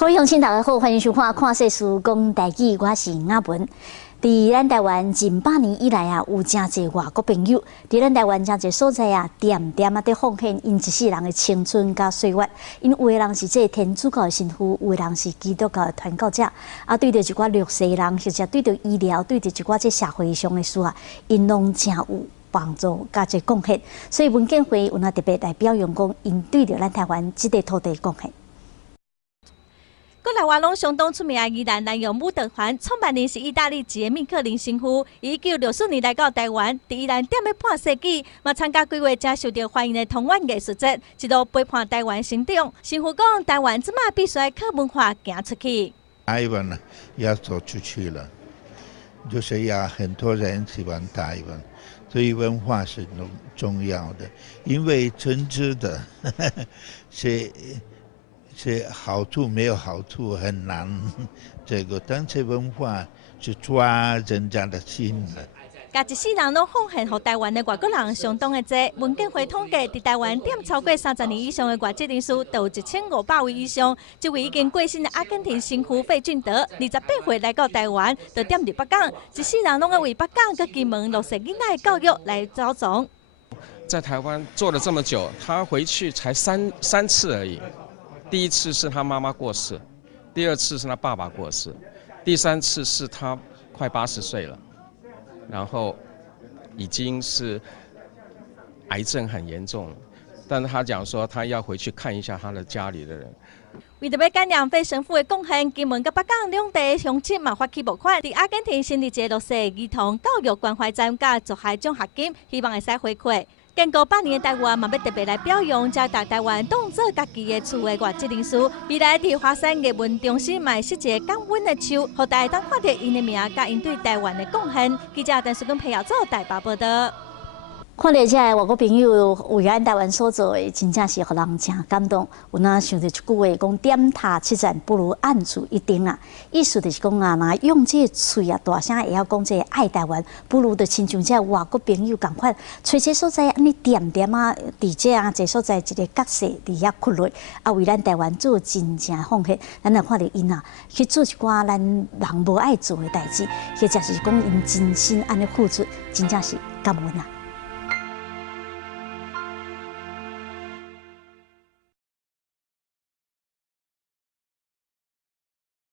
各位乡亲，大家好，欢迎收看《看世事讲台语》，我是雅文。伫咱台湾近百年以来啊，有真侪外国朋友伫咱台湾真侪所在啊，点点啊，伫奉献因一世人的青春甲岁月。因有的人是这天主教的神父，有的人是基督教的传教者，啊，对着一寡弱势人，或者对着医疗，对着一寡这社会上的事啊，因拢真有帮助甲这贡献。所以文建会有那特别来表扬讲，因对着咱台湾这块土地贡献。 国内外拢相当出名的宜兰南洋武德环，创办人是意大利籍的密克林神父。1964年来到台湾，伫宜兰踮咧半世纪，嘛参加几位真受到欢迎的童玩艺术节，一路陪伴台湾成长。神父讲，台湾即马必须靠文化行出去。台湾呢要走出去了，就是要很多人喜欢台湾，所以文化是重要的，因为政治的是好处没有好处很难，这个但是文化是抓人家的心的。甲一世人拢奉献予台湾的外国人相当的多。文建会统计，伫台湾踮超过30年以上的外籍人士，都有1500位以上。这位已经过身的阿根廷神父费俊德，28岁来到台湾，就踮伫北港，一世人拢要为北港佮金门落实囡仔的教育来招总。在台湾做了这么久，他回去才三次而已。 第一次是他妈妈过世，第二次是他爸爸过世，第三次是他快80岁了，然后已经是癌症很严重了，但是他讲说他要回去看一下他的家里的人。为着要感念费神父的贡献，金门甲北港两地乡亲嘛发起募款，伫阿根廷成立一个落实儿童教育关怀站甲助学奖学金，希望会使回馈。 建国8年的台湾嘛，要特别来表扬，将台湾当作家己的厝的外籍人士。未来伫华山艺文中心嘛，设一个感恩的树，让大家当看到因的名，甲因对台湾的贡献。记者陈淑根、裴耀祖台北报道。 看到这外国朋友为咱台湾所做的，真正是互人真感动。有哪想到一句话，讲点塔七赞不如按住一丁啊。意思就是讲啊，若用这嘴啊大声会晓讲这爱台湾，不如就亲像这外国朋友共款，找这所在安尼点点啊，伫这啊这所在一个角色伫遐屈落，啊为咱台湾做真正奉献。咱来看到因啊，去做一寡咱人无爱做的代志，或者是讲因真心安尼付出，真正是感恩啊。